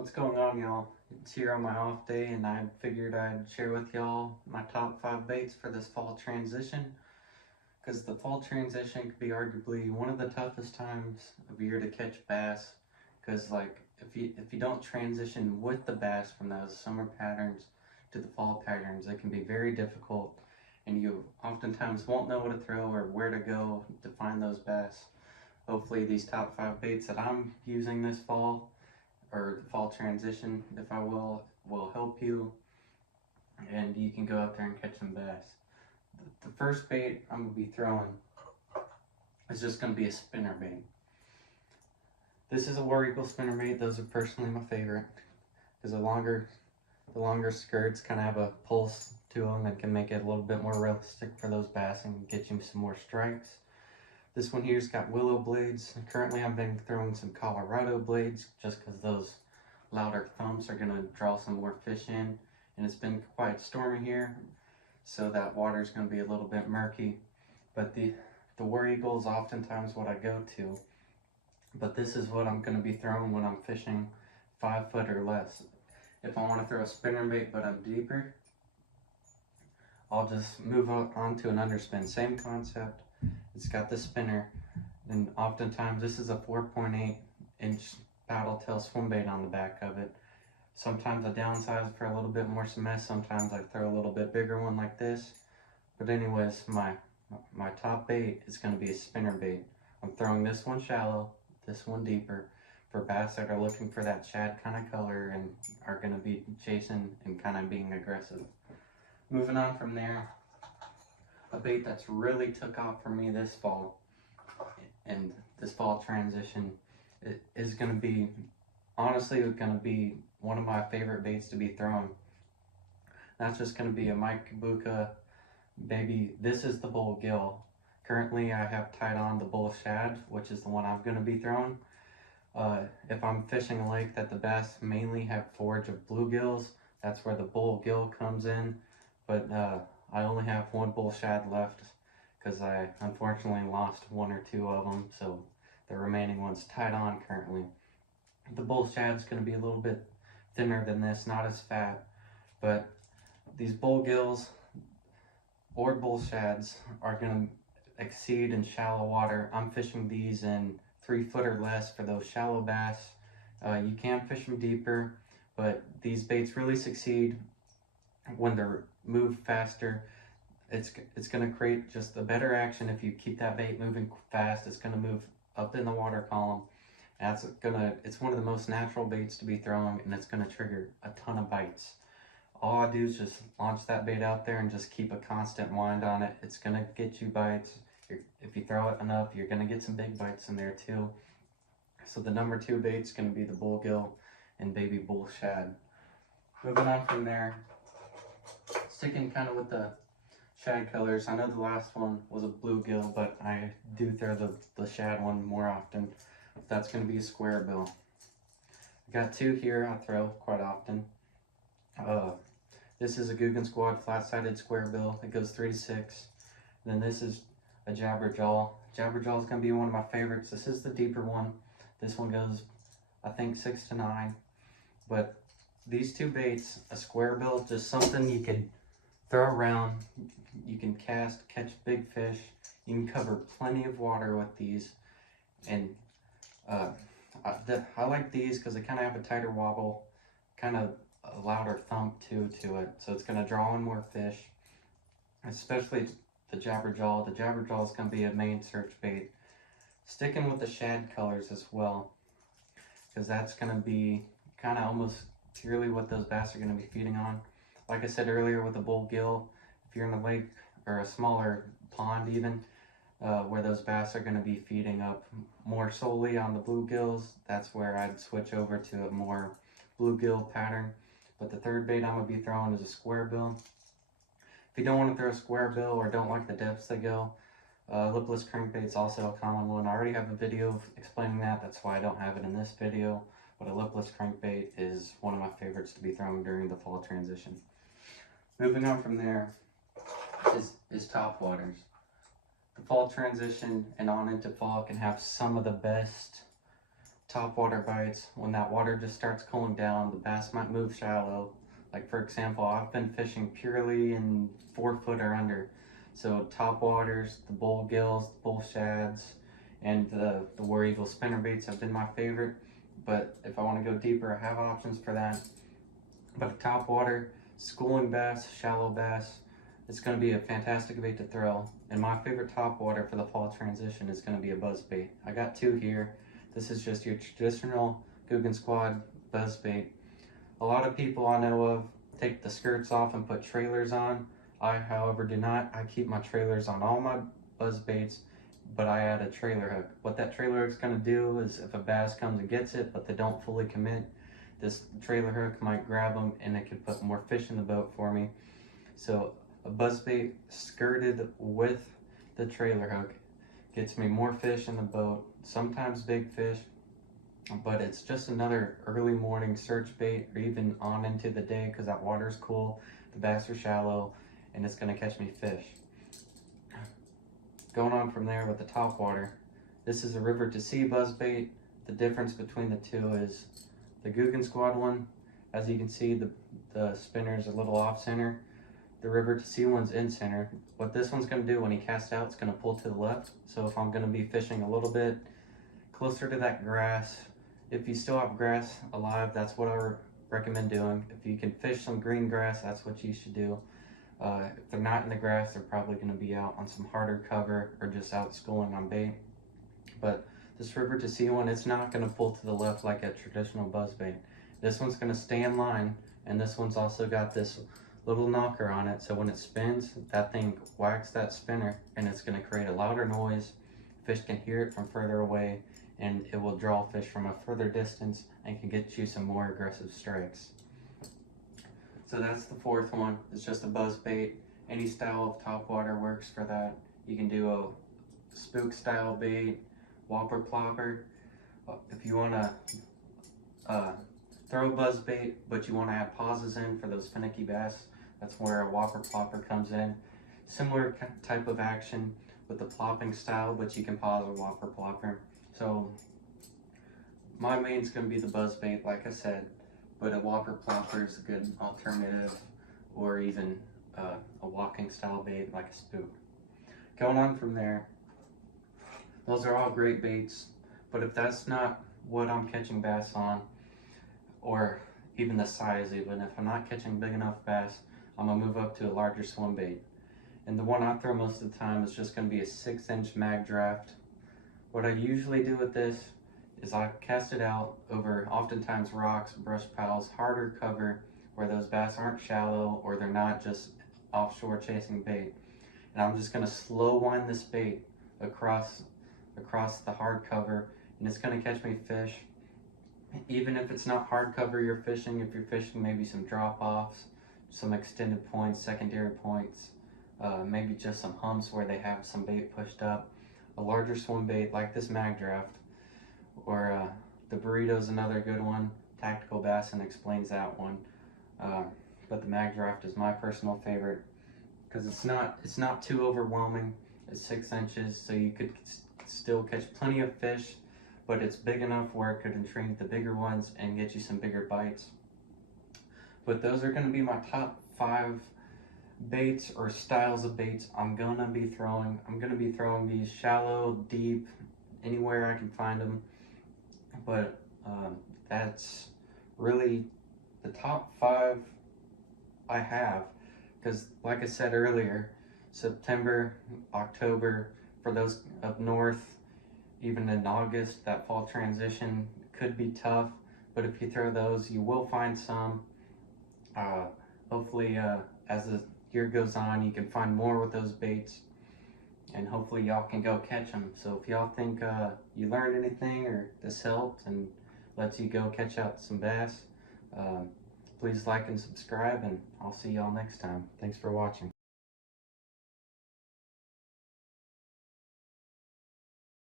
What's going on, y'all? It's here on my off day, and I figured I'd share with y'all my top 5 baits for this fall transition. Because the fall transition could be arguably one of the toughest times of year to catch bass. Because if you don't transition with the bass from those summer patterns to the fall patterns, it can be very difficult, and you oftentimes won't know what to throw or where to go to find those bass. Hopefully, these top 5 baits that I'm using this fall, or the fall transition, if I will help you, and you can go out there and catch some bass. The first bait I'm gonna be throwing is just gonna be a spinner bait. This is a War Eagle spinner bait. Those are personally my favorite because the longer skirts kind of have a pulse to them and can make it a little bit more realistic for those bass and get you some more strikes. This one here's got willow blades. Currently I've been throwing some Colorado blades just because those louder thumps are going to draw some more fish in. And it's been quite stormy here, so that water is going to be a little bit murky. But the War Eagle is oftentimes what I go to. But this is what I'm going to be throwing when I'm fishing 5 foot or less. If I want to throw a spinner bait but I'm deeper, I'll just move on to an underspin. Same concept. It's got the spinner, and oftentimes this is a 4.8-inch paddle tail swim bait on the back of it. Sometimes I downsize for a little bit more finesse. Sometimes I throw a little bit bigger one like this. But anyways, my top bait is going to be a spinner bait. I'm throwing this one shallow, this one deeper, for bass that are looking for that shad kind of color and are going to be chasing and kind of being aggressive. Moving on from there, a bait that's really took off for me this fall and this fall transition is going to be, honestly, going to be one of my favorite baits to be thrown. That's just going to be a Mike Kabuka baby. This is the bull gill. Currently I have tied on the bull shad, which is the one I'm going to be throwing. If I'm fishing a lake that the bass mainly have forage of bluegills, that's where the bull gill comes in. But I only have one bull shad left because I unfortunately lost 1 or 2 of them, so the remaining one's tied on currently. The bull shad's going to be a little bit thinner than this, not as fat, but these bull gills or bull shads are going to exceed in shallow water. I'm fishing these in 3 foot or less for those shallow bass. You can fish them deeper, but these baits really succeed when they're moved faster. It's going to create just a better action if you keep that bait moving fast. It's going to move up in the water column. It's one of the most natural baits to be throwing, and it's going to trigger a ton of bites. All I do is just launch that bait out there and just keep a constant wind on it. It's going to get you bites. If you throw it enough, you're going to get some big bites in there too. So the number 2 bait's going to be the bullgill and baby bull shad. Moving on from there, sticking kind of with the shad colors. I know the last one was a bluegill, but I do throw the shad one more often. That's going to be a square bill. I got 2 here I throw quite often. This is a Googan Squad flat-sided square bill. It goes 3 to 6. And then this is a Jabberjaw. Jabberjaw is going to be one of my favorites. This is the deeper one. This one goes, I think, 6 to 9. But these 2 baits, a square bill, just something you can throw around. You can cast, catch big fish. You can cover plenty of water with these. And I like these because they kind of have a tighter wobble, kind of a louder thump too to it. So it's going to draw in more fish, especially the Jabberjaw. The Jabberjaw is going to be a main search bait. Sticking with the shad colors as well, because that's going to be kind of almost purely what those bass are going to be feeding on. Like I said earlier with the bullgill, if you're in a lake or a smaller pond even, where those bass are going to be feeding up more solely on the bluegills, that's where I'd switch over to a more bluegill pattern. But the third bait I'm going to be throwing is a square bill. If you don't want to throw a square bill or don't like the depths they go, lipless crankbait is also a common one. I already have a video explaining that. That's why I don't have it in this video. But a lipless crankbait is one of my favorites to be thrown during the fall transition. Moving on from there is topwaters. The fall transition and on into fall can have some of the best top water bites, when that water just starts cooling down, the bass might move shallow. Like for example, I've been fishing purely in 4 foot or under. So top waters, the bull gills, the bull shads, and the War Eagle spinner baits have been my favorite. But if I want to go deeper, I have options for that. But top water, schooling bass, shallow bass, it's going to be a fantastic bait to throw. And my favorite top water for the fall transition is going to be a buzz bait. I got 2 here. This is just your traditional Googan Squad buzz bait. A lot of people I know of take the skirts off and put trailers on. I, however, do not. I keep my trailers on all my buzz baits, but I add a trailer hook. What that trailer hook's going to do is if a bass comes and gets it, but they don't fully commit, this trailer hook might grab them and it could put more fish in the boat for me. So a buzz bait skirted with the trailer hook gets me more fish in the boat, sometimes big fish, but it's just another early morning search bait, or even on into the day because that water's cool, the bass are shallow, and it's going to catch me fish. Going on from there with the top water, this is a river to sea buzz bait. The difference between the two is the Googan Squad one, as you can see, the spinner's a little off center. The river to sea one's in center. What this one's going to do when he casts out, it's going to pull to the left. So if I'm going to be fishing a little bit closer to that grass, if you still have grass alive, that's what I recommend doing. If you can fish some green grass, that's what you should do. If they're not in the grass, they're probably going to be out on some harder cover or just out schooling on bait. But this river to sea one, it's not going to pull to the left like a traditional buzz bait. This one's going to stay in line, and this one's also got this little knocker on it, so when it spins, that thing whacks that spinner and it's going to create a louder noise. Fish can hear it from further away, and it will draw fish from a further distance and can get you some more aggressive strikes. So that's the 4th one. It's just a buzz bait. Any style of top water works for that. You can do a spook style bait, whopper plopper. If you want to throw a buzz bait, but you want to add pauses in for those finicky bass, that's where a whopper plopper comes in. Similar type of action with the plopping style, but you can pause a whopper plopper. So my main's going to be the buzz bait, like I said, but a whopper plopper is a good alternative, or even a walking style bait like a spook. Going on from there, those are all great baits, but if that's not what I'm catching bass on, or even the size, even if I'm not catching big enough bass, I'm gonna move up to a larger swim bait. And the one I throw most of the time is just gonna be a 6-inch mag draft. What I usually do with this is I cast it out over oftentimes rocks, brush piles, harder cover where those bass aren't shallow or they're not just offshore chasing bait. And I'm just gonna slow wind this bait across the hard cover, and it's gonna catch me fish. Even if it's not hard cover you're fishing, if you're fishing maybe some drop-offs, some extended points, secondary points, maybe just some humps where they have some bait pushed up, a larger swim bait like this mag draft, or the burrito's another good one. Tactical Bassin explains that one, but the mag draft is my personal favorite because it's not too overwhelming. It's 6 inches, so you could still catch plenty of fish, but it's big enough where it could intrigue the bigger ones and get you some bigger bites. But those are going to be my top 5 baits or styles of baits I'm going to be throwing. I'm going to be throwing these shallow, deep, anywhere I can find them. But that's really the top 5 I have, because like I said earlier, September, October, for those up north, even in August, that fall transition could be tough, but if you throw those, you will find some. Hopefully, as the year goes on, you can find more with those baits, and hopefully y'all can go catch them. So if y'all think you learned anything or this helped and lets you go catch out some bass, please like and subscribe, and I'll see y'all next time. Thanks for watching.